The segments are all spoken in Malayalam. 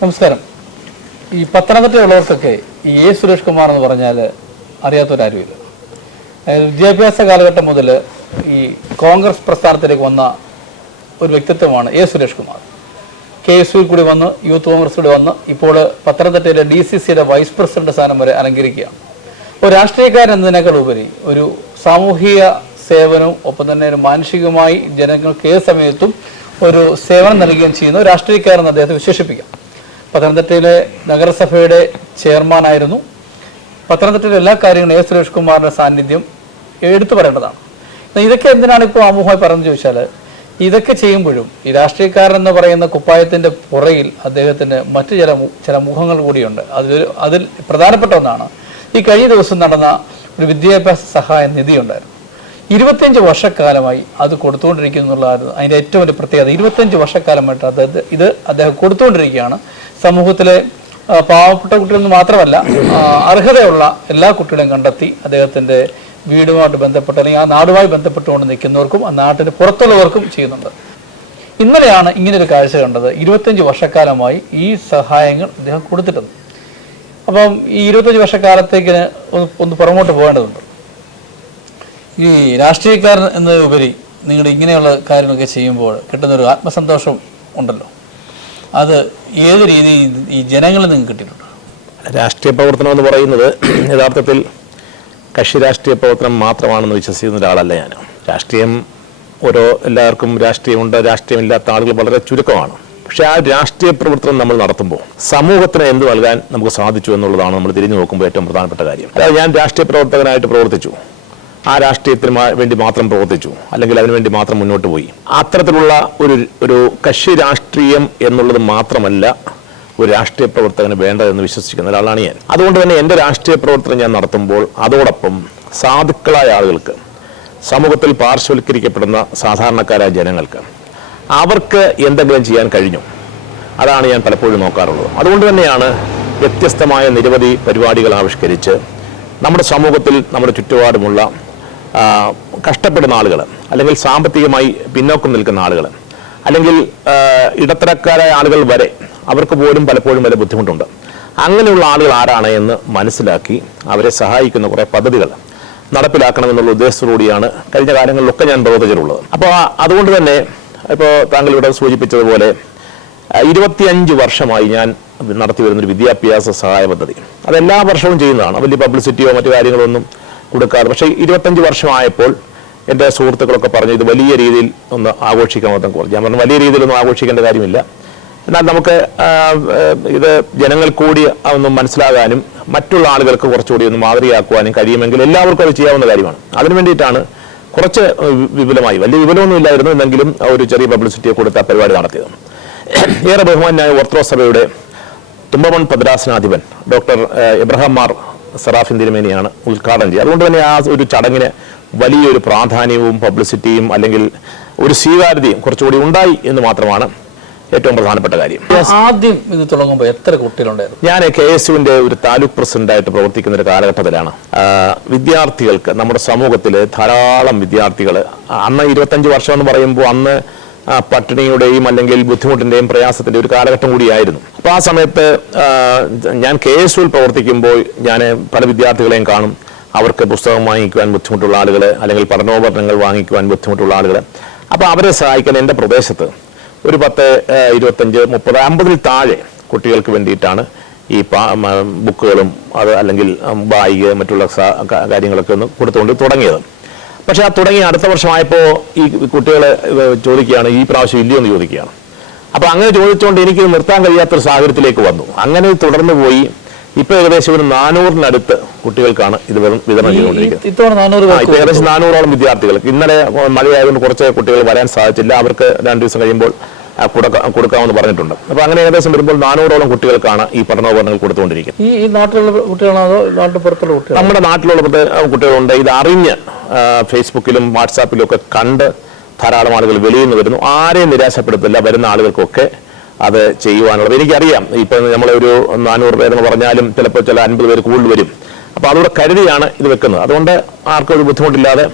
നമസ്കാരം. ഈ പത്തനംതിട്ടയുള്ളവർക്കൊക്കെ ഈ എ സുരേഷ് കുമാർ എന്ന് പറഞ്ഞാൽ അറിയാത്തവരാരുമില്ല അതായത് വിദ്യാഭ്യാസ കാലഘട്ടം മുതൽ ഈ കോൺഗ്രസ് പ്രസ്ഥാനത്തിലേക്ക് വന്ന ഒരു വ്യക്തിത്വമാണ് A Suresh Kumar. K S യുയിൽ കൂടി വന്ന് യൂത്ത് കോൺഗ്രസ് കൂടി വന്ന് ഇപ്പോൾ പത്തനംതിട്ടയിലെ ഡി സി സിയുടെ വൈസ് പ്രസിഡന്റ് സ്ഥാനം വരെ അലങ്കരിക്കുകയാണ്. ഒരു രാഷ്ട്രീയക്കാരൻ എന്നതിനേക്കാൾ ഉപരി ഒരു സാമൂഹിക സേവനവും ഒപ്പം തന്നെ ഒരു മാനുഷികമായി ജനങ്ങൾക്ക് ഏത് സമയത്തും ഒരു സേവനം നൽകുകയും ചെയ്യുന്ന രാഷ്ട്രീയക്കാരെന്ന് അദ്ദേഹത്തെ വിശേഷിപ്പിക്കാം. പത്തനംതിട്ടയിലെ നഗരസഭയുടെ ചെയർമാനായിരുന്നു. പത്തനംതിട്ടയിലെ എല്ലാ കാര്യങ്ങളും എ സുരേഷ് കുമാറിന്റെ സാന്നിധ്യം എടുത്തു പറയേണ്ടതാണ്. ഇതൊക്കെ എന്തിനാണ് ഇപ്പോൾ ആമുഖമായി പറയുന്നത് ചോദിച്ചാൽ ഇതൊക്കെ ചെയ്യുമ്പോഴും ഈ രാഷ്ട്രീയക്കാരൻ എന്ന് പറയുന്ന കുപ്പായത്തിന്റെ പുറയിൽ അദ്ദേഹത്തിന് മറ്റു ചില ചില മുഖങ്ങൾ കൂടിയുണ്ട്. അതിൽ അതിൽ പ്രധാനപ്പെട്ട ഒന്നാണ് ഈ കഴിഞ്ഞ ദിവസം നടന്ന ഒരു വിദ്യാഭ്യാസ സഹായ നിധി ഉണ്ടായിരുന്നു ഇരുപത്തിയഞ്ച് വർഷക്കാലമായി അത് കൊടുത്തുകൊണ്ടിരിക്കുന്നു എന്നുള്ളതായിരുന്നു അതിന്റെ ഏറ്റവും വലിയ പ്രത്യേകത. ഇരുപത്തിയഞ്ച് വർഷക്കാലമായിട്ട് അത് ഇത് അദ്ദേഹം കൊടുത്തുകൊണ്ടിരിക്കുകയാണ്. സമൂഹത്തിലെ പാവപ്പെട്ട കുട്ടികളെന്ന് മാത്രമല്ല അർഹതയുള്ള എല്ലാ കുട്ടികളെയും കണ്ടെത്തി അദ്ദേഹത്തിന്റെ വീടുമായിട്ട് ബന്ധപ്പെട്ട് അല്ലെങ്കിൽ ആ നാടുമായി ബന്ധപ്പെട്ടുകൊണ്ട് നിൽക്കുന്നവർക്കും ആ നാട്ടിന് പുറത്തുള്ളവർക്കും ചെയ്യുന്നുണ്ട്. ഇന്നലെയാണ് ഇങ്ങനൊരു കാഴ്ച കണ്ടത്. ഇരുപത്തഞ്ച് വർഷക്കാലമായി ഈ സഹായങ്ങൾ അദ്ദേഹം കൊടുത്തിട്ടുണ്ട്. അപ്പം ഈ ഇരുപത്തഞ്ച് വർഷക്കാലത്തേക്കിന് ഒന്ന് ഒന്ന് പുറമോട്ട് പോകേണ്ടതുണ്ട്. ഈ രാഷ്ട്രീയക്കാരൻ എന്നതിലുപരി നിങ്ങൾ ഇങ്ങനെയുള്ള കാര്യങ്ങളൊക്കെ ചെയ്യുമ്പോൾ കിട്ടുന്നൊരു ആത്മസന്തോഷം ഉണ്ടല്ലോ. അത് ഏത് രീതി ഈ ജനങ്ങളിൽ നിന്ന് കിട്ടിയിട്ടുണ്ട്? രാഷ്ട്രീയ പ്രവർത്തനം എന്ന് പറയുന്നത് യഥാർത്ഥത്തിൽ കക്ഷി രാഷ്ട്രീയ പ്രവർത്തനം മാത്രമാണെന്ന് വിശ്വസിക്കുന്ന ഒരാളല്ല ഞാൻ. രാഷ്ട്രീയം ഓരോ എല്ലാവർക്കും രാഷ്ട്രീയമുണ്ട് രാഷ്ട്രീയമില്ലാത്ത ആളുകൾ വളരെ ചുരുക്കമാണ്. പക്ഷെ ആ രാഷ്ട്രീയ പ്രവർത്തനം നമ്മൾ നടത്തുമ്പോൾ സമൂഹത്തിന് എന്ത് നൽകാൻ നമുക്ക് സാധിച്ചു എന്നുള്ളതാണ് നമ്മൾ തിരിഞ്ഞു നോക്കുമ്പോൾ ഏറ്റവും പ്രധാനപ്പെട്ട കാര്യം. അതായത് ഞാൻ രാഷ്ട്രീയ പ്രവർത്തകനായിട്ട് പ്രവർത്തിച്ചു. ആ രാഷ്ട്രീയത്തിന് വേണ്ടി മാത്രം പ്രവർത്തിച്ചു. അല്ലെങ്കിൽ അതിനുവേണ്ടി മാത്രം മുന്നോട്ട് പോയി. അത്തരത്തിലുള്ള ഒരു ഒരു കക്ഷി രാഷ്ട്രീയം എന്നുള്ളത് മാത്രമല്ല ഒരു രാഷ്ട്രീയ പ്രവർത്തകന് വേണ്ടതെന്ന് വിശ്വസിക്കുന്ന ഒരാളാണ് ഞാൻ. അതുകൊണ്ട് തന്നെ എന്റെ രാഷ്ട്രീയ പ്രവർത്തനം ഞാൻ നടത്തുമ്പോൾ അതോടൊപ്പം സാധുക്കളായ ആളുകൾക്ക് സമൂഹത്തിൽ പാർശ്വവൽക്കരിക്കപ്പെടുന്ന സാധാരണക്കാരായ ജനങ്ങൾക്ക് അവർക്ക് എന്തെങ്കിലും ചെയ്യാൻ കഴിഞ്ഞു. അതാണ് ഞാൻ പലപ്പോഴും നോക്കാറുള്ളത്. അതുകൊണ്ട് തന്നെയാണ് വ്യത്യസ്തമായ നിരവധി പരിപാടികൾ ആവിഷ്കരിച്ച് നമ്മുടെ സമൂഹത്തിൽ നമ്മുടെ ചുറ്റുപാടുമുള്ള കഷ്ടപ്പെടുന്ന ആളുകൾ അല്ലെങ്കിൽ സാമ്പത്തികമായി പിന്നോക്കം നിൽക്കുന്ന ആളുകൾ അല്ലെങ്കിൽ ഇടത്തരക്കാരായ ആളുകൾ വരെ അവർക്ക് പോലും പലപ്പോഴും വരെ ബുദ്ധിമുട്ടുണ്ട്. അങ്ങനെയുള്ള ആളുകൾ ആരാണ് എന്ന് മനസ്സിലാക്കി അവരെ സഹായിക്കുന്ന കുറേ പദ്ധതികൾ നടപ്പിലാക്കണമെന്നുള്ള ഉദ്ദേശത്തോടുകൂടിയാണ് കഴിഞ്ഞ കാലങ്ങളിലൊക്കെ ഞാൻ പ്രവർത്തിച്ചിട്ടുള്ളത്. അപ്പോൾ അതുകൊണ്ട് തന്നെ ഇപ്പോൾ താങ്കൾ ഇവിടെ സൂചിപ്പിച്ചതുപോലെ ഇരുപത്തിയഞ്ച് വർഷമായി ഞാൻ നടത്തി വരുന്നൊരു വിദ്യാഭ്യാസ സഹായ പദ്ധതി. അതെല്ലാ വർഷവും ചെയ്യുന്നതാണ്. വലിയ പബ്ലിസിറ്റിയോ മറ്റു കാര്യങ്ങളോ ഒന്നും കൊടുക്കാതെ പക്ഷേ ഇരുപത്തഞ്ച് വർഷമായപ്പോൾ എന്റെ സുഹൃത്തുക്കളൊക്കെ പറഞ്ഞു ഇത് വലിയ രീതിയിൽ ഒന്ന് ആഘോഷിക്കാമെന്ന് കുറച്ച്. ഞാൻ പറഞ്ഞു വലിയ രീതിയിലൊന്നും ആഘോഷിക്കേണ്ട കാര്യമില്ല. എന്നാൽ നമുക്ക് ഇത് ജനങ്ങൾ കൂടി ഒന്ന് മനസ്സിലാകാനും മറ്റുള്ള ആളുകൾക്ക് കുറച്ചുകൂടി ഒന്ന് മാതൃകയാക്കുവാനും കഴിയുമെങ്കിൽ എല്ലാവർക്കും അത് ചെയ്യാവുന്ന കാര്യമാണ്. അതിനു വേണ്ടിയിട്ടാണ് കുറച്ച് വിപുലമായി വലിയ വിപുലമൊന്നും ഇല്ലായിരുന്നു. എന്നെങ്കിലും ഒരു ചെറിയ പബ്ലിസിറ്റിയെ കൊടുത്ത പരിപാടി നടത്തിയത്. ഏറെ ബഹുമാനായ ഓർത്തഡോക്സ് സഭയുടെ തുമ്പമൺ ഭദ്രാസനാധിപൻ ഡോക്ടർ എബ്രഹാം മാർ സറാഫിൻ തിരുമേനിയാണ് ഉദ്ഘാടനം ചെയ്യുക. അതുകൊണ്ട് തന്നെ ആ ഒരു ചടങ്ങിന് വലിയൊരു പ്രാധാന്യവും പബ്ലിസിറ്റിയും അല്ലെങ്കിൽ ഒരു സ്വീകാര്യതയും കുറച്ചുകൂടി ഉണ്ടായി എന്ന് മാത്രമാണ് ഏറ്റവും പ്രധാനപ്പെട്ട കാര്യം. ആദ്യം ഇത് തുടങ്ങുമ്പോൾ എത്ര കുട്ടികളുണ്ടായിരുന്നു? ഞാൻ കെ എസ് യുവിന്റെ ഒരു താലൂക്ക് പ്രസിഡന്റായിട്ട് പ്രവർത്തിക്കുന്ന ഒരു കാലഘട്ടത്തിലാണ്. വിദ്യാർത്ഥികൾക്ക് നമ്മുടെ സമൂഹത്തിൽ ധാരാളം വിദ്യാർത്ഥികൾ അന്ന് ഇരുപത്തഞ്ച് വർഷം എന്ന് പറയുമ്പോൾ അന്ന് പട്ടിണിയുടെയും അല്ലെങ്കിൽ ബുദ്ധിമുട്ടിന്റെയും പ്രയാസത്തിന്റെ ഒരു കാലഘട്ടം കൂടിയായിരുന്നു. അപ്പോൾ ആ സമയത്ത് ഞാൻ കെ എസ് യുവിൽ പ്രവർത്തിക്കുമ്പോൾ ഞാൻ പല വിദ്യാർത്ഥികളെയും കാണും. അവർക്ക് പുസ്തകം വാങ്ങിക്കുവാൻ ബുദ്ധിമുട്ടുള്ള ആളുകൾ അല്ലെങ്കിൽ പഠനോപകരണങ്ങൾ വാങ്ങിക്കുവാൻ ബുദ്ധിമുട്ടുള്ള ആളുകൾ അപ്പോൾ അവരെ സഹായിക്കാൻ എന്റെ പ്രദേശത്ത് ഒരു പത്ത് ഇരുപത്തഞ്ച് മുപ്പത് അമ്പതിൽ താഴെ കുട്ടികൾക്ക് വേണ്ടിയിട്ടാണ് ഈ ബുക്കുകളും അത് അല്ലെങ്കിൽ ബായിക മറ്റുള്ള കാര്യങ്ങളൊക്കെ ഒന്ന് കൊടുത്തുകൊണ്ട് തുടങ്ങിയത്. പക്ഷെ ആ തുടങ്ങി അടുത്ത വർഷമായപ്പോൾ ഈ കുട്ടികൾ ചോദിക്കുകയാണ് ഈ പ്രാവശ്യം ഇല്ലയോ എന്ന് ചോദിക്കുകയാണ്. അപ്പോൾ അങ്ങനെ ചോദിച്ചുകൊണ്ട് എനിക്ക് നിർത്താൻ കഴിയാത്തൊരു സാഹചര്യത്തിലേക്ക് വന്നു. അങ്ങനെ തുടർന്ന് പോയി. ഇപ്പൊ ഏകദേശം ഒരു നാനൂറിനടുത്ത് കുട്ടികൾക്കാണ് ഇത് വിതരണം ചെയ്തുകൊണ്ടിരിക്കുന്നത്. ഏകദേശം നാനൂറോളം വിദ്യാർത്ഥികൾക്ക്. ഇന്നലെ മഴയായതുകൊണ്ട് കുറച്ച് കുട്ടികൾ വരാൻ സാധിച്ചില്ല. അവർക്ക് രണ്ടു ദിവസം കഴിയുമ്പോൾ കൊടുക്കാമെന്ന് പറഞ്ഞിട്ടുണ്ട്. അപ്പൊ അങ്ങനെ ഏകദേശം വരുമ്പോൾ നാനൂറോളം കുട്ടികൾക്കാണ് ഈ പഠനോപകരണങ്ങൾ കൊടുത്തുകൊണ്ടിരിക്കുന്നത്. ഈ നാട്ടിലുള്ള കുട്ടികളാണോ നാട്ടിൽ പുറത്തുള്ള കുട്ടികളാണോ? നമ്മുടെ നാട്ടിലുള്ള കുട്ടികളുണ്ട്. ഇത് അറിഞ്ഞ് ഫേസ്ബുക്കിലും വാട്സാപ്പിലും ഒക്കെ കണ്ട് ധാരാളം ആളുകൾ വെളിയിൽ നിന്ന് വരുന്നു. ആരെയും നിരാശപ്പെടുത്തില്ല വരുന്ന ആളുകൾക്കൊക്കെ അത് ചെയ്യുവാനുള്ളത്. എനിക്കറിയാം ഇപ്പൊ നമ്മളൊരു നാനൂറ് പേരെന്ന് പറഞ്ഞാലും ചിലപ്പോൾ ചില അൻപത് പേര് കൂടുതൽ വരും. അപ്പോൾ അതുകൂടെ കരുതിയാണ് ഇത് വെക്കുന്നത്. അതുകൊണ്ട് ആർക്കും ഒരു ബുദ്ധിമുട്ടില്ലാതെ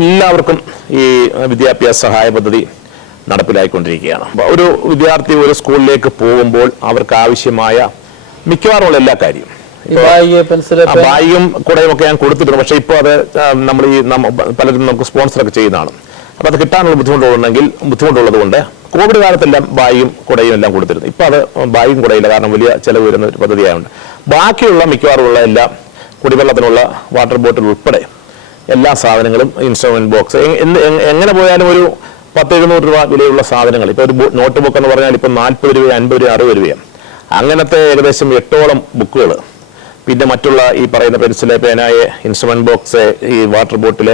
എല്ലാവർക്കും ഈ വിദ്യാഭ്യാസ സഹായ പദ്ധതി നടപ്പിലായിക്കൊണ്ടിരിക്കുകയാണ്. ഒരു വിദ്യാർത്ഥി ഒരു സ്കൂളിലേക്ക് പോകുമ്പോൾ അവർക്ക് ആവശ്യമായ മിക്കവാറുമുള്ള എല്ലാ കാര്യവും. ബാഗും കുടയും ഒക്കെ ഞാൻ കൊടുത്തിട്ടുണ്ട്. പക്ഷേ ഇപ്പോൾ അത് നമ്മൾ ഈ പലരും നമുക്ക് സ്പോൺസറൊക്കെ ചെയ്യുന്നതാണ്. അപ്പോൾ അത് കിട്ടാനുള്ള ബുദ്ധിമുട്ടുണ്ടെങ്കിൽ ബുദ്ധിമുട്ടുള്ളത് കൊണ്ട് കോവിഡ് കാലത്തെല്ലാം ബാഗും കുടയും എല്ലാം കൊടുത്തിരുന്നു. ഇപ്പോൾ അത് ബാഗും കുടയില്ല. കാരണം വലിയ ചിലവ് വരുന്ന ഒരു പദ്ധതിയായതുകൊണ്ട് ബാക്കിയുള്ള മിക്കവാറുമുള്ള എല്ലാ കുടിവെള്ളത്തിനുള്ള വാട്ടർ ബോട്ടിൽ ഉൾപ്പെടെ എല്ലാ സാധനങ്ങളും ഇൻസ്ട്രുമെന്റ് ബോക്സ് എങ്ങനെ പോയാലും ഒരു പത്ത് എഴുന്നൂറ് രൂപ വിലയുള്ള സാധനങ്ങൾ. ഇപ്പോൾ ഒരു നോട്ട് ബുക്ക് എന്ന് പറഞ്ഞാൽ ഇപ്പോൾ നാൽപ്പത് രൂപ അൻപത് രൂപ അറുപത് രൂപയാണ് അങ്ങനത്തെ ഏകദേശം എട്ടോളം ബുക്കുകൾ പിന്നെ മറ്റുള്ള ഈ പറയുന്ന പെൻസിൽ പേനായ ഇൻസ്ട്രുമെന്റ് ബോക്സ് ഈ വാട്ടർ ബോട്ടിൽ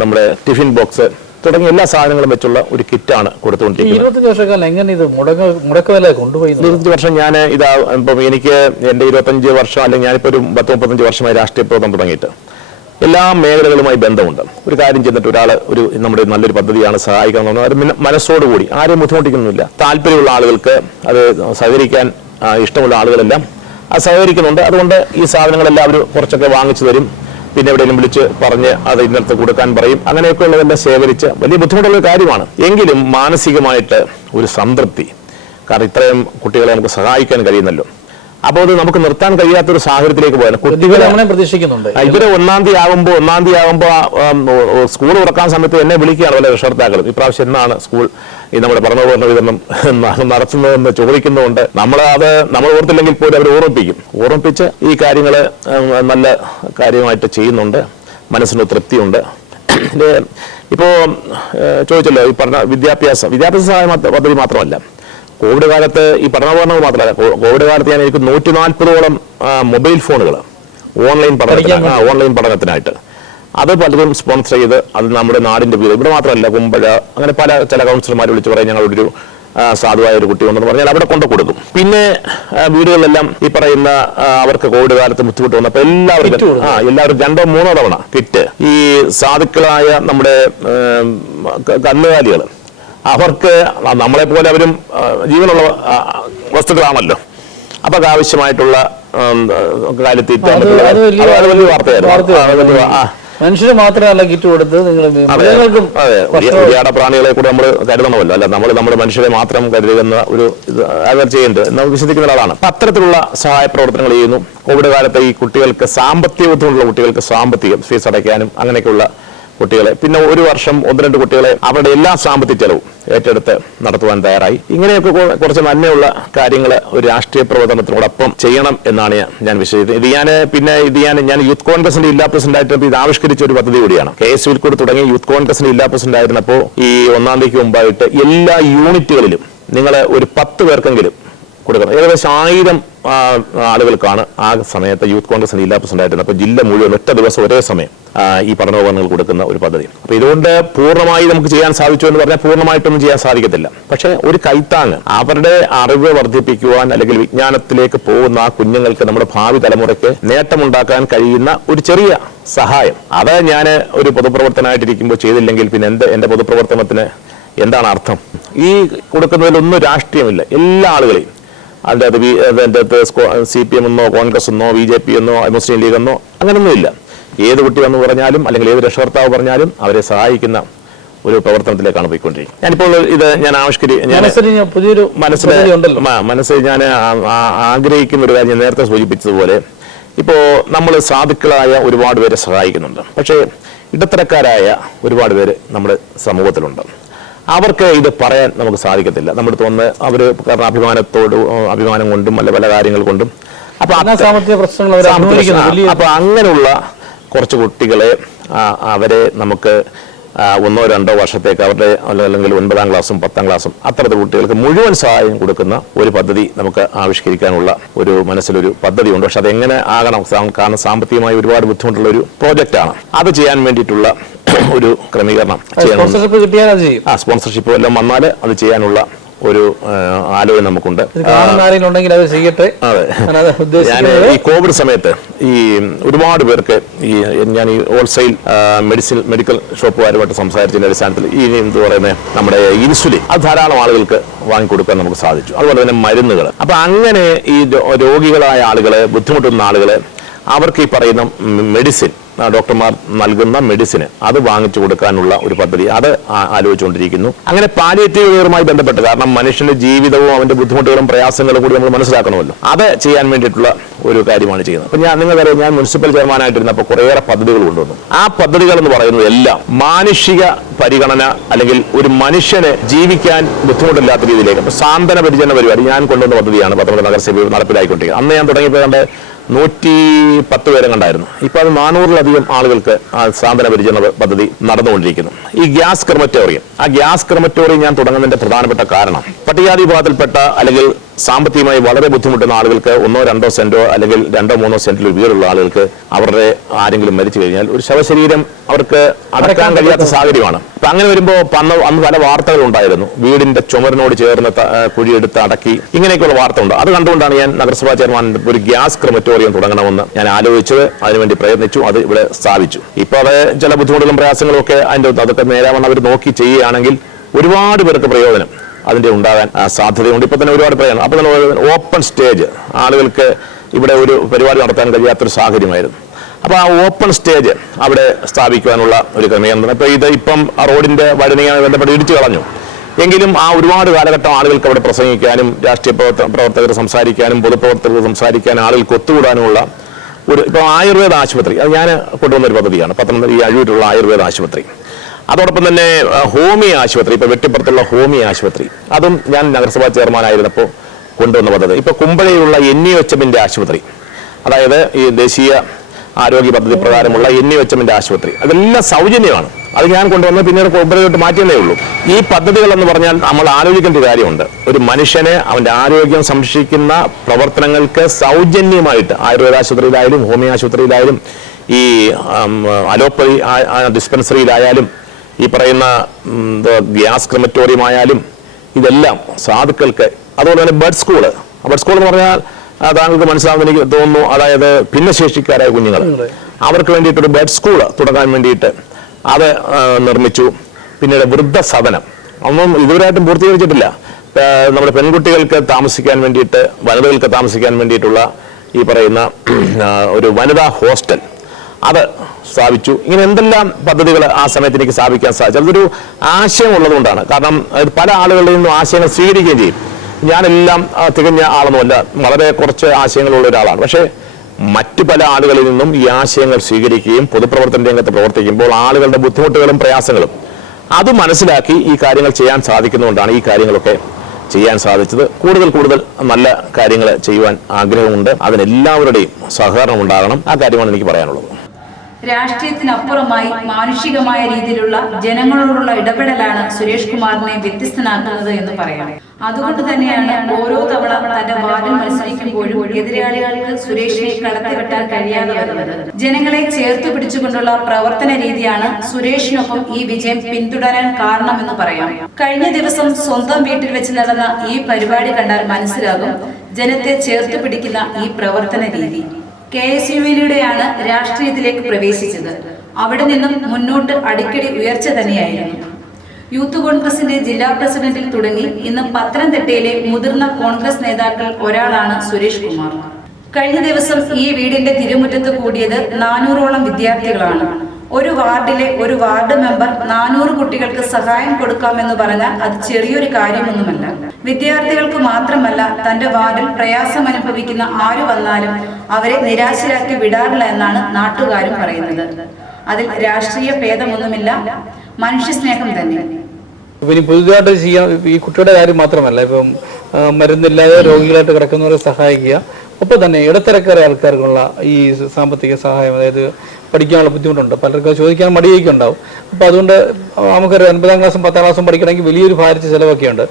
നമ്മുടെ ടിഫിൻ ബോക്സ് തുടങ്ങിയ എല്ലാ സാധനങ്ങളും വെച്ചുള്ള ഒരു കിറ്റാണ് കൊടുത്തുകൊണ്ടിരിക്കുന്നത്? ഇരുപത്തഞ്ച് വർഷം ഞാൻ ഇതാ ഇപ്പം എനിക്ക് എന്റെ ഇരുപത്തഞ്ച് വർഷം അല്ലെങ്കിൽ ഞാനിപ്പോൾ ഒരു പത്ത് മുപ്പത്തഞ്ച് വർഷമായി രാഷ്ട്രീയ പ്രവർത്തനം തുടങ്ങിയിട്ട്. എല്ലാ മേഖലകളുമായി ബന്ധമുണ്ട്. ഒരു കാര്യം ചെയ്തിട്ട് ഒരാൾ ഒരു നമ്മുടെ നല്ലൊരു പദ്ധതിയാണ് സഹായിക്കാൻ പറഞ്ഞാൽ അത് മനസ്സോടുകൂടി. ആരെയും ബുദ്ധിമുട്ടിക്കുന്നില്ല താല്പര്യമുള്ള ആളുകൾക്ക് അത് സഹകരിക്കാൻ ഇഷ്ടമുള്ള ആളുകളെല്ലാം അത് സഹകരിക്കുന്നുണ്ട്. അതുകൊണ്ട് ഈ സാധനങ്ങളെല്ലാം അവർ കുറച്ചൊക്കെ വാങ്ങിച്ചു തരും. പിന്നെ എവിടെയെങ്കിലും വിളിച്ച് പറഞ്ഞ് അത് ഇന്നത്തെ കൊടുക്കാൻ പറയും. അങ്ങനെയൊക്കെ ഉള്ളതെല്ലാം ശേഖരിച്ച് വലിയ ബുദ്ധിമുട്ടുള്ള കാര്യമാണ്. എങ്കിലും മാനസികമായിട്ട് ഒരു സംതൃപ്തി. കാരണം ഇത്രയും കുട്ടികളെ നമുക്ക് സഹായിക്കാൻ കഴിയുന്നല്ലോ. അപ്പോൾ അത് നമുക്ക് നിർത്താൻ കഴിയാത്ത ഒരു സാഹചര്യത്തിലേക്ക് പോയാലും കുട്ടികൾ പ്രതീക്ഷിക്കുന്നുണ്ട്. ഇവരെ ഒന്നാം തീയതി ആകുമ്പോൾ ഒന്നാം തീയതി ആകുമ്പോൾ സ്കൂൾ തുറക്കാൻ സമയത്ത് എന്നെ വിളിക്കുകയാണ് പല രക്ഷകർത്താക്കളും ഇപ്രാവശ്യം എന്നാണ് സ്കൂൾ ഈ നമ്മുടെ പഠനോപകരണ വിതരണം നടത്തുന്നതെന്ന് ചോദിക്കുന്നതുകൊണ്ട് നമ്മൾ അത് നമ്മൾ ഓർത്തില്ലെങ്കിൽ പോലും അവർ ഓർമ്മിപ്പിക്കും. ഓർമ്മിപ്പിച്ച് ഈ കാര്യങ്ങൾ നല്ല കാര്യമായിട്ട് ചെയ്യുന്നുണ്ട്. മനസ്സിന് തൃപ്തിയുണ്ട്. ഇപ്പോ ചോദിച്ചല്ലോ ഈ പറഞ്ഞ വിദ്യാഭ്യാസം വിദ്യാഭ്യാസ സഹായ പദ്ധതി മാത്രമല്ല. കോവിഡ് കാലത്ത് ഈ പഠനോപകരണങ്ങൾ മാത്രമല്ല കോവിഡ് കാലത്ത് ഞാൻ എനിക്ക് നൂറ്റി നാൽപ്പതോളം മൊബൈൽ ഫോണുകൾ ഓൺലൈൻ പഠനത്തിന് ഓൺലൈൻ പഠനത്തിനായിട്ട്. അത് പലരും സ്പോൺസർ ചെയ്ത് അത് നമ്മുടെ നാടിന്റെ വീട് ഇവിടെ മാത്രമല്ല കുമ്പഴ അങ്ങനെ പല ചില കൗൺസിലർമാർ വിളിച്ച് പറയും ഞങ്ങളൊരു സാധുവായ ഒരു കുട്ടി ഉണ്ടെന്ന് പറഞ്ഞാൽ അവിടെ കൊണ്ട് കൊടുക്കും. പിന്നെ വീടുകളിലെല്ലാം ഈ പറയുന്ന അവർക്ക് കോവിഡ് കാലത്ത് ബുദ്ധിമുട്ട് വന്നപ്പോൾ എല്ലാവർക്കും ആ എല്ലാവരും രണ്ടോ മൂന്നോ തവണ കിറ്റ്. ഈ സാധുക്കളായ നമ്മുടെ കന്നുകാലികൾ അവർക്ക് നമ്മളെ പോലെ അവരും ജീവനുള്ള വസ്തുക്കളാണല്ലോ. അപ്പൊ അത് ആവശ്യമായിട്ടുള്ള ഉം, കാലിത്തീറ്റ വലിയ വാർത്തയായിരുന്നു. മനുഷ്യന് മാത്രമല്ല കിറ്റ് കൊടുത്ത് നിങ്ങൾ ഉരിയാട പ്രാണികളെ കൂടെ നമ്മൾ കരുതണമല്ലോ. അല്ല നമ്മൾ നമ്മുടെ മനുഷ്യരെ മാത്രം കരുതുന്ന ഒരു അവർ ചെയ്യേണ്ടത് നമ്മൾ വിശ്വസിക്കുന്ന ആളാണ് അപ്പൊ അത്തരത്തിലുള്ള സഹായ പ്രവർത്തനങ്ങൾ ചെയ്യുന്നു. കോവിഡ് കാലത്ത് ഈ കുട്ടികൾക്ക് സാമ്പത്തിക ബുദ്ധിമുട്ടുള്ള കുട്ടികൾക്ക് സാമ്പത്തികം ഫീസ് അടയ്ക്കാനും അങ്ങനെയൊക്കെയുള്ള കുട്ടികളെ. പിന്നെ ഒരു വർഷം ഒന്ന് രണ്ട് കുട്ടികളെ അവരുടെ എല്ലാ സാമ്പത്തിക ചെലവും ഏറ്റെടുത്ത് നടത്തുവാൻ തയ്യാറായി. ഇങ്ങനെയൊക്കെ കുറച്ച് നന്മയുള്ള കാര്യങ്ങൾ ഒരു രാഷ്ട്രീയ പ്രവർത്തനത്തിനോടൊപ്പം ചെയ്യണം എന്നാണ് ഞാൻ- വിശ്വസിക്കുന്നത്. ഇത് ഞാൻ പിന്നെ ഇത് ഞാൻ ഞാൻ യൂത്ത് കോൺഗ്രസിന്റെ ജില്ലാ പ്രസിഡന്റ് ആയിട്ട് ഇത് ആവിഷ്കരിച്ച ഒരു പദ്ധതി കൂടിയാണ്. കെ എസ് വിൽക്കൂട് തുടങ്ങി യൂത്ത് കോൺഗ്രസിന്റെ ജില്ലാ പ്രസിഡന്റ് ആയിരുന്നപ്പോൾ ഈ ഒന്നാം തീയതിക്ക് മുമ്പായിട്ട് എല്ലാ യൂണിറ്റുകളിലും നിങ്ങൾ ഒരു പത്ത് പേർക്കെങ്കിലും കൊടുക്കണം. ഏകദേശം ആയിരം ആളുകൾക്കാണ് ആ സമയത്ത് യൂത്ത് കോൺഗ്രസിന് ജില്ലാ പ്രസിഡന്റ് ആയിരുന്നത് അപ്പോൾ ജില്ല മുഴുവൻ ഒറ്റ ദിവസം ഒരേ സമയം ഈ പഠനോപകരണങ്ങൾ കൊടുക്കുന്ന ഒരു പദ്ധതി. അപ്പോൾ ഇതുകൊണ്ട് പൂർണമായി നമുക്ക് ചെയ്യാൻ സാധിച്ചു എന്ന് പറഞ്ഞാൽ പൂർണമായിട്ടൊന്നും ചെയ്യാൻ സാധിക്കത്തില്ല. പക്ഷേ ഒരു കൈത്താങ് അവരുടെ അറിവ് വർദ്ധിപ്പിക്കുവാൻ അല്ലെങ്കിൽ വിജ്ഞാനത്തിലേക്ക് പോകുന്ന ആ കുഞ്ഞുങ്ങൾക്ക് നമ്മുടെ ഭാവി തലമുറയ്ക്ക് നേട്ടമുണ്ടാക്കാൻ കഴിയുന്ന ഒരു ചെറിയ സഹായം. അത് ഞാൻ ഒരു പൊതുപ്രവർത്തനമായിട്ടിരിക്കുമ്പോൾ ചെയ്തില്ലെങ്കിൽ പിന്നെ എന്ത് എന്റെ പൊതുപ്രവർത്തനത്തിന് എന്താണ് അർത്ഥം? ഈ കൊടുക്കുന്നതിലൊന്നും രാഷ്ട്രീയമില്ല. എല്ലാ ആളുകളെയും അതിന്റെ അത് അകത്ത് സി പി എം എന്നോ കോൺഗ്രസ് എന്നോ ബി ജെ പി എന്നോ മുസ്ലിം ലീഗ് എന്നോ അങ്ങനെയൊന്നുമില്ല ഏത് കുട്ടി വന്ന് പറഞ്ഞാലും അല്ലെങ്കിൽ ഏത് രക്ഷകർത്താവ് പറഞ്ഞാലും അവരെ സഹായിക്കുന്ന ഒരു പ്രവർത്തനത്തിലേക്കാണ് പോയിക്കൊണ്ടിരിക്കുന്നത്. ഞാനിപ്പോൾ ഇത് ഞാൻ ആവിഷ്കരി പുതിയൊരു മനസ്സിന് മനസ്സ് മനസ്സിൽ ഞാൻ ആഗ്രഹിക്കുന്ന ഒരു കാര്യം നേരത്തെ സൂചിപ്പിച്ചതുപോലെ ഇപ്പോൾ നമ്മൾ സാധുക്കളായ ഒരുപാട് പേരെ സഹായിക്കുന്നുണ്ട്. പക്ഷേ ഇടത്തരക്കാരായ ഒരുപാട് പേര് നമ്മുടെ സമൂഹത്തിലുണ്ട്. അവർക്ക് ഇത് പറയാൻ നമുക്ക് സാധിക്കത്തില്ല. നമ്മുടെ തോന്ന് അവർ കാരണം അഭിമാനത്തോട് അഭിമാനം കൊണ്ടും അല്ല പല കാര്യങ്ങൾ കൊണ്ടും അപ്പൊ സാമ്പത്തിക പ്രശ്നങ്ങൾ അപ്പൊ അങ്ങനെയുള്ള കുറച്ച് കുട്ടികളെ അവരെ നമുക്ക് ഒന്നോ രണ്ടോ വർഷത്തേക്ക് അവരുടെ അല്ല- അല്ലെങ്കിൽ ഒൻപതാം ക്ലാസ്സും പത്താം ക്ലാസ്സും അത്തരത്തിൽ കുട്ടികൾക്ക് മുഴുവൻ സഹായം കൊടുക്കുന്ന ഒരു പദ്ധതി നമുക്ക് ആവിഷ്കരിക്കാനുള്ള ഒരു മനസ്സിലൊരു പദ്ധതിയുണ്ട്. പക്ഷെ അതെങ്ങനെ ആകണം? കാരണം സാമ്പത്തികമായി ഒരുപാട് ബുദ്ധിമുട്ടുള്ള ഒരു പ്രോജക്റ്റാണ്. അത് ചെയ്യാൻ വേണ്ടിയിട്ടുള്ള ഒരു ക്രമീകരണം ചെയ്യണം. സ്പോൺസർഷിപ്പ് എല്ലാം വന്നാൽ അത് ചെയ്യാനുള്ള ഒരു ആലോചന നമുക്കുണ്ട്. ഉണ്ടെങ്കിൽ അത് ചെയ്യട്ടെ. അതെ. ഞാൻ ഈ കോവിഡ് സമയത്ത് ഈ ഒരുപാട് പേർക്ക് ഈ ഞാൻ ഈ ഹോൾസെയിൽ മെഡിസിൻ മെഡിക്കൽ ഷോപ്പുകാരുമായിട്ട് സംസാരിച്ചതിന്റെ അടിസ്ഥാനത്തിൽ ഈ എന്ത് പറയുന്നത് നമ്മുടെ ഇൻസുലിൻ അത് ധാരാളം ആളുകൾക്ക് വാങ്ങിക്കൊടുക്കാൻ നമുക്ക് സാധിച്ചു. അതുപോലെ തന്നെ മരുന്നുകൾ. അപ്പൊ അങ്ങനെ ഈ രോഗികളായ ആളുകളെ ബുദ്ധിമുട്ടുന്ന ആളുകളെ അവർക്ക് ഈ പറയുന്ന മെഡിസിൻ ഡോക്ടർമാർ നൽകുന്ന മെഡിസിന് അത് വാങ്ങിച്ചു കൊടുക്കാനുള്ള ഒരു പദ്ധതി. അത് ആലോചിച്ചുകൊണ്ടിരിക്കുന്നു. അങ്ങനെ പാലിയേറ്റീവ് കെയറുമായി ബന്ധപ്പെട്ട് കാരണം മനുഷ്യന്റെ ജീവിതവും അവന്റെ ബുദ്ധിമുട്ടുകളും പ്രയാസങ്ങളും കൂടി നമ്മൾ മനസ്സിലാക്കണമല്ലോ. അത് ചെയ്യാൻ വേണ്ടിയിട്ടുള്ള ഒരു കാര്യമാണ് ചെയ്യുന്നത്. അപ്പൊ ഞാൻ നിങ്ങൾക്കറിയാം ഞാൻ മുനിസിപ്പൽ ചെയർമാനായിട്ടിരുന്നപ്പോൾ കുറേയേറെ പദ്ധതികൾ കൊണ്ടുവന്നു. ആ പദ്ധതികൾ എന്ന് പറയുന്നത് എല്ലാം മാനുഷിക പരിഗണന അല്ലെങ്കിൽ ഒരു മനുഷ്യനെ ജീവിക്കാൻ ബുദ്ധിമുട്ടില്ലാത്ത രീതിയിലേക്ക് സാന്ത്വന പരിചരണ പരിപാടി ഞാൻ കൊണ്ടുവന്ന പദ്ധതിയാണ് പത്തനംതിട്ട നഗരസഭ നടപ്പിലായിക്കൊണ്ടിരിക്കുന്നത്. അന്ന് ഞാൻ തുടങ്ങിയപ്പോൾ കണ്ട് നൂറ്റി പത്ത് പേരെ കണ്ടായിരുന്നു. ഇപ്പോൾ അത് നാനൂറിലധികം ആളുകൾക്ക് ആ സാന്ത്വന പരിചരണ പദ്ധതി നടന്നുകൊണ്ടിരിക്കുന്നു. ഈ ഗ്യാസ് ക്രമറ്റോറിയം. ആ ഗ്യാസ് ക്രമറ്റോറിയം ഞാൻ തുടങ്ങുന്നതിന്റെ പ്രധാനപ്പെട്ട കാരണം പട്ടികാതി വിഭാഗത്തിൽപ്പെട്ട അല്ലെങ്കിൽ സാമ്പത്തികമായി വളരെ ബുദ്ധിമുട്ടുന്ന ആളുകൾക്ക് ഒന്നോ രണ്ടോ സെന്റോ അല്ലെങ്കിൽ രണ്ടോ മൂന്നോ സെന്റിൽ വീടുള്ള ആളുകൾക്ക് അവരുടെ ആരെങ്കിലും മരിച്ചു കഴിഞ്ഞാൽ ഒരു ശവശരീരം അവർക്ക് അടക്കാൻ കഴിയാത്ത സാഹചര്യമാണ്. അപ്പൊ അങ്ങനെ വരുമ്പോൾ അന്ന് അന്ന് പല വാർത്തകൾ ഉണ്ടായിരുന്നു വീടിന്റെ ചുമരിനോട് ചേർന്ന് കുഴിയെടുത്ത് അടക്കി ഇങ്ങനെയൊക്കെയുള്ള വാർത്ത ഉണ്ട് അത് കണ്ടുകൊണ്ടാണ് ഞാൻ നഗരസഭാ ചെയർമാൻ ഒരു ഗ്യാസ് ക്രമറ്റോറിയം തുടങ്ങണമെന്ന് ഞാൻ ആലോചിച്ചത്. അതിനുവേണ്ടി പ്രയത്നിച്ചു. അത് ഇവിടെ സ്ഥാപിച്ചു. ഇപ്പൊ അത് ചില ബുദ്ധിമുട്ടുകളും പ്രയാസങ്ങളും ഒക്കെ അതിന്റെ അതൊക്കെ നേരാവണ്ണം അവർ നോക്കി ചെയ്യുകയാണെങ്കിൽ ഒരുപാട് പേർക്ക് പ്രയോജനം. അതിന്റെ ഉണ്ടാകാൻ സാധ്യതയുണ്ട്. ഇപ്പോൾ തന്നെ ഒരുപാട് പ്രയോജനം അപ്പോൾ തന്നെ ഓപ്പൺ സ്റ്റേജ് ആളുകൾക്ക് ഇവിടെ ഒരു പരിപാടി നടത്താൻ കഴിയാത്തൊരു സാഹചര്യമായിരുന്നു. അപ്പോൾ ആ ഓപ്പൺ സ്റ്റേജ് അവിടെ സ്ഥാപിക്കുവാനുള്ള ഒരു ക്രമീകരണം. ഇപ്പോൾ ഇത് ഇപ്പം ആ റോഡിന്റെ വഴനിയുമായി ബന്ധപ്പെട്ട് ഇടിച്ചു കളഞ്ഞു. എങ്കിലും ആ ഒരുപാട് കാലഘട്ടം ആളുകൾക്ക് അവിടെ പ്രസംഗിക്കാനും രാഷ്ട്രീയ പ്രവർത്ത- പ്രവർത്തകർ സംസാരിക്കാനും പൊതുപ്രവർത്തകർ സംസാരിക്കാനും ആളുകൾക്ക് ഒത്തുകൂടാനുമുള്ള ഒരു ഇപ്പോൾ ആയുർവേദ ആശുപത്രി അത് ഞാൻ കൊണ്ടുവന്ന ഒരു പദ്ധതിയാണ്. പത്തനംതിട്ട ഈ അഴിവിട്ടുള്ള ആയുർവേദ ആശുപത്രി. അതോടൊപ്പം തന്നെ ഹോമി ആശുപത്രി ഇപ്പൊ വെട്ടിപ്പുറത്തുള്ള ഹോമി ആശുപത്രി. അതും ഞാൻ നഗരസഭാ ചെയർമാനായിരുന്നപ്പോൾ കൊണ്ടുവന്ന പദ്ധതി ഇപ്പൊ കുമ്പഴയിലുള്ള എൻ ഇ എച്ച് ആശുപത്രി അതായത് ഈ ദേശീയ ആരോഗ്യ പദ്ധതി പ്രകാരമുള്ള എൻ ഇ എച്ച് ആശുപത്രി അതെല്ലാം സൗജന്യമാണ്. അത് ഞാൻ കൊണ്ടുവന്ന് പിന്നീട് കുമ്പഴയിലോട്ട് മാറ്റിയതേ ഉള്ളൂ. ഈ പദ്ധതികൾ എന്ന് പറഞ്ഞാൽ നമ്മൾ ആലോചിക്കേണ്ട ഒരു കാര്യമുണ്ട്. ഒരു മനുഷ്യനെ അവന്റെ ആരോഗ്യം സംരക്ഷിക്കുന്ന പ്രവർത്തനങ്ങൾക്ക് സൗജന്യമായിട്ട് ആയുർവേദ ആശുപത്രിയിലായാലും ഹോമിയോ ആശുപത്രിയിലായാലും ഈ അലോപ്പതി ഡിസ്പെൻസറിയിലായാലും ഈ പറയുന്ന ഗ്യാസ് ക്രമറ്റോറിയം ആയാലും ഇതെല്ലാം സാധുക്കൾക്ക് അതുപോലെ തന്നെ ബഡ് സ്കൂൾ. ബഡ് സ്കൂൾ എന്ന് പറഞ്ഞാൽ താങ്കൾക്ക് മനസ്സിലാവുന്ന എനിക്ക് തോന്നുന്നു അതായത് ഭിന്നശേഷിക്കാരായ കുഞ്ഞുങ്ങൾ അവർക്ക് വേണ്ടിയിട്ടൊരു ബഡ് സ്കൂൾ തുടങ്ങാൻ വേണ്ടിയിട്ട് അത് നിർമ്മിച്ചു. പിന്നീട് വൃദ്ധസദനം ഒന്നും ഇതുവരെയായിട്ടും പൂർത്തീകരിച്ചിട്ടില്ല. നമ്മുടെ പെൺകുട്ടികൾക്ക് താമസിക്കാൻ വേണ്ടിയിട്ട് വനിതകൾക്ക് താമസിക്കാൻ വേണ്ടിയിട്ടുള്ള ഈ പറയുന്ന ഒരു വനിതാ ഹോസ്റ്റൽ. അത് സ്ഥാപിച്ചു. ഇങ്ങനെ എന്തെല്ലാം പദ്ധതികൾ ആ സമയത്ത് എനിക്ക് സ്ഥാപിക്കാൻ സാധിച്ചു അതൊരു ആശയം ഉള്ളതുകൊണ്ടാണ് കാരണം പല ആളുകളിൽ നിന്നും ആശയങ്ങൾ സ്വീകരിക്കുകയും ചെയ്യും. ഞാനെല്ലാം തികഞ്ഞ ആളൊന്നുമല്ല. വളരെ കുറച്ച് ആശയങ്ങളുള്ള ഒരാളാണ്. പക്ഷേ മറ്റു പല ആളുകളിൽ നിന്നും ഈ ആശയങ്ങൾ സ്വീകരിക്കുകയും പൊതുപ്രവർത്തന രംഗത്ത് പ്രവർത്തിക്കുമ്പോൾ ആളുകളുടെ ബുദ്ധിമുട്ടുകളും പ്രയാസങ്ങളും അത് മനസ്സിലാക്കി ഈ കാര്യങ്ങൾ ചെയ്യാൻ സാധിക്കുന്നതുകൊണ്ടാണ് ഈ കാര്യങ്ങളൊക്കെ ചെയ്യാൻ സാധിച്ചത്. കൂടുതൽ കൂടുതൽ നല്ല കാര്യങ്ങൾ ചെയ്യുവാൻ ആഗ്രഹമുണ്ട്. അതിനെല്ലാവരുടെയും സഹകരണം ഉണ്ടാകണം. ആ കാര്യമാണ് എനിക്ക് പറയാനുള്ളത്. രാഷ്ട്രീയത്തിനപ്പുറമായി മാനുഷികമായ രീതിയിലുള്ള ജനങ്ങളോടുള്ള ഇടപെടലാണ് സുരേഷ് കുമാറിനെ വ്യത്യസ്തനാക്കുന്നത് എന്ന് പറയാം. അതുകൊണ്ട് തന്നെയാണ് ഓരോ തവണ തന്റെ വാർഡിൽ മത്സരിക്കുമ്പോഴും എതിരാളികൾക്ക് സുരേഷിനെ കടത്തിവെട്ടാൻ കഴിയാതെ വരുന്നത്. ജനങ്ങളെ ചേർത്ത് പിടിച്ചുകൊണ്ടുള്ള പ്രവർത്തന രീതിയാണ് സുരേഷിനൊപ്പം ഈ വിജയം പിന്തുടരാൻ കാരണമെന്ന് പറയാം. കഴിഞ്ഞ ദിവസം സ്വന്തം വീട്ടിൽ വെച്ച് നടന്ന ഈ പരിപാടി കണ്ടാൽ മനസ്സിലാകും ജനത്തെ ചേർത്ത് പിടിക്കുന്ന ഈ പ്രവർത്തന രീതി. കെ എസ് യുവിലൂടെയാണ് രാഷ്ട്രീയത്തിലേക്ക് പ്രവേശിച്ചത്. അവിടെ നിന്നും മുന്നോട്ട് അടിക്കടി ഉയർച്ച തന്നെയായിരുന്നു. യൂത്ത് കോൺഗ്രസിന്റെ ജില്ലാ പ്രസിഡന്റിൽ തുടങ്ങി ഇന്ന് പത്തനംതിട്ടയിലെ മുതിർന്ന കോൺഗ്രസ് നേതാക്കൾ ഒരാളാണ് സുരേഷ് കുമാർ. കഴിഞ്ഞ ദിവസം ഈ വീടിന്റെ തിരുമുറ്റത്ത് കൂടിയത് നാനൂറോളം വിദ്യാർത്ഥികളാണ്. ഒരു വാർഡിലെ ഒരു വാർഡ് മെമ്പർ നാനൂറ് കുട്ടികൾക്ക് സഹായം കൊടുക്കാമെന്ന് പറഞ്ഞാൽ അത് ചെറിയൊരു കാര്യമൊന്നുമല്ല. വിദ്യാർത്ഥികൾക്ക് മാത്രമല്ല തന്റെ വാർഡിൽ പ്രയാസം അനുഭവിക്കുന്ന ആര് വന്നാലും അവരെ നിരാശരാക്കി വിടാറില്ല എന്നാണ് നാട്ടുകാരും പറയുന്നത്. അതിൽ രാഷ്ട്രീയ ഭേദമൊന്നുമില്ല മനുഷ്യസ്നേഹം തന്നെ. ഇനി പുതുതായിട്ട് ചെയ്യാൻ ഈ കുട്ടിയുടെ കാര്യം മാത്രമല്ല ഇപ്പം മരുന്നില്ലാതെ രോഗികളായിട്ട് കിടക്കുന്നവരെ സഹായിക്കുക. ഒപ്പം തന്നെ ഇടത്തരക്കാരെ ആൾക്കാർക്കുള്ള ഈ സാമ്പത്തിക സഹായം അതായത് പഠിക്കാനുള്ള ബുദ്ധിമുട്ടുണ്ട്. പലർക്കും ചോദിക്കാൻ മടിയൊക്കെ ഉണ്ടാവും. അപ്പോൾ അതുകൊണ്ട് നമുക്കൊരു ഒൻപതാം ക്ലാസ്സും പത്താം ക്ലാസ്സും പഠിക്കണമെങ്കിൽ വലിയൊരു ഭാരിച്ച ചിലവൊക്കെ ഉണ്ട്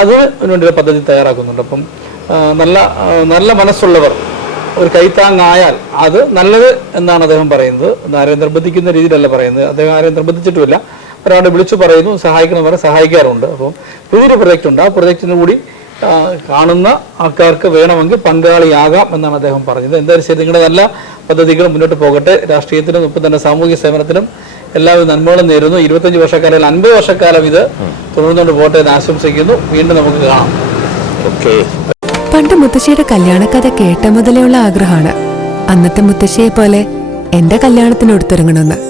അതിന് വേണ്ടി ഒരു പദ്ധതി തയ്യാറാക്കുന്നുണ്ട്. അപ്പം നല്ല നല്ല മനസ്സുള്ളവർ ഒരു കൈത്താങ്ങായാൽ അത് നല്ലത് എന്നാണ് അദ്ദേഹം പറയുന്നത്. ആരെയും നിർബന്ധിക്കുന്ന രീതിയിലല്ല പറയുന്നത്. അദ്ദേഹം ആരെയും നിർബന്ധിച്ചിട്ടുമില്ല. ഒരാളെ വിളിച്ചു പറയുന്നു സഹായിക്കുന്നവരെ സഹായിക്കാറുണ്ട്. അപ്പം പുതിയൊരു പ്രൊജക്റ്റ് ഉണ്ട്. ആ പ്രൊജക്റ്റിന് കൂടി കാണുന്ന ആൾക്കാർക്ക് വേണമെങ്കിൽ പങ്കാളിയാകാം എന്നാണ് അദ്ദേഹം പറഞ്ഞത്. എന്തായാലും ശരി നിങ്ങളുടെ നല്ല പദ്ധതികൾ മുന്നോട്ട് പോകട്ടെ. രാഷ്ട്രീയത്തിനും ഒപ്പം തന്നെ സാമൂഹിക സേവനത്തിനും എല്ലാവരും നന്മകളും നേരുന്നു. ഇരുപത്തഞ്ച് വർഷക്കാലം അൻപത് വർഷക്കാലം ഇത് തുടർന്നുകൊണ്ട് പോകട്ടെ എന്ന് ആശംസിക്കുന്നു. വീണ്ടും നമുക്ക് കാണാം. ഓക്കെ. പണ്ട് മുത്തശ്ശിയുടെ കല്യാണക്കഥ കേട്ട മുതലേ ഉള്ള ആഗ്രഹമാണ്. അന്നത്തെ മുത്തശ്ശിയെ പോലെ എന്റെ കല്യാണത്തിന് എടുത്തിറങ്ങണമെന്ന്.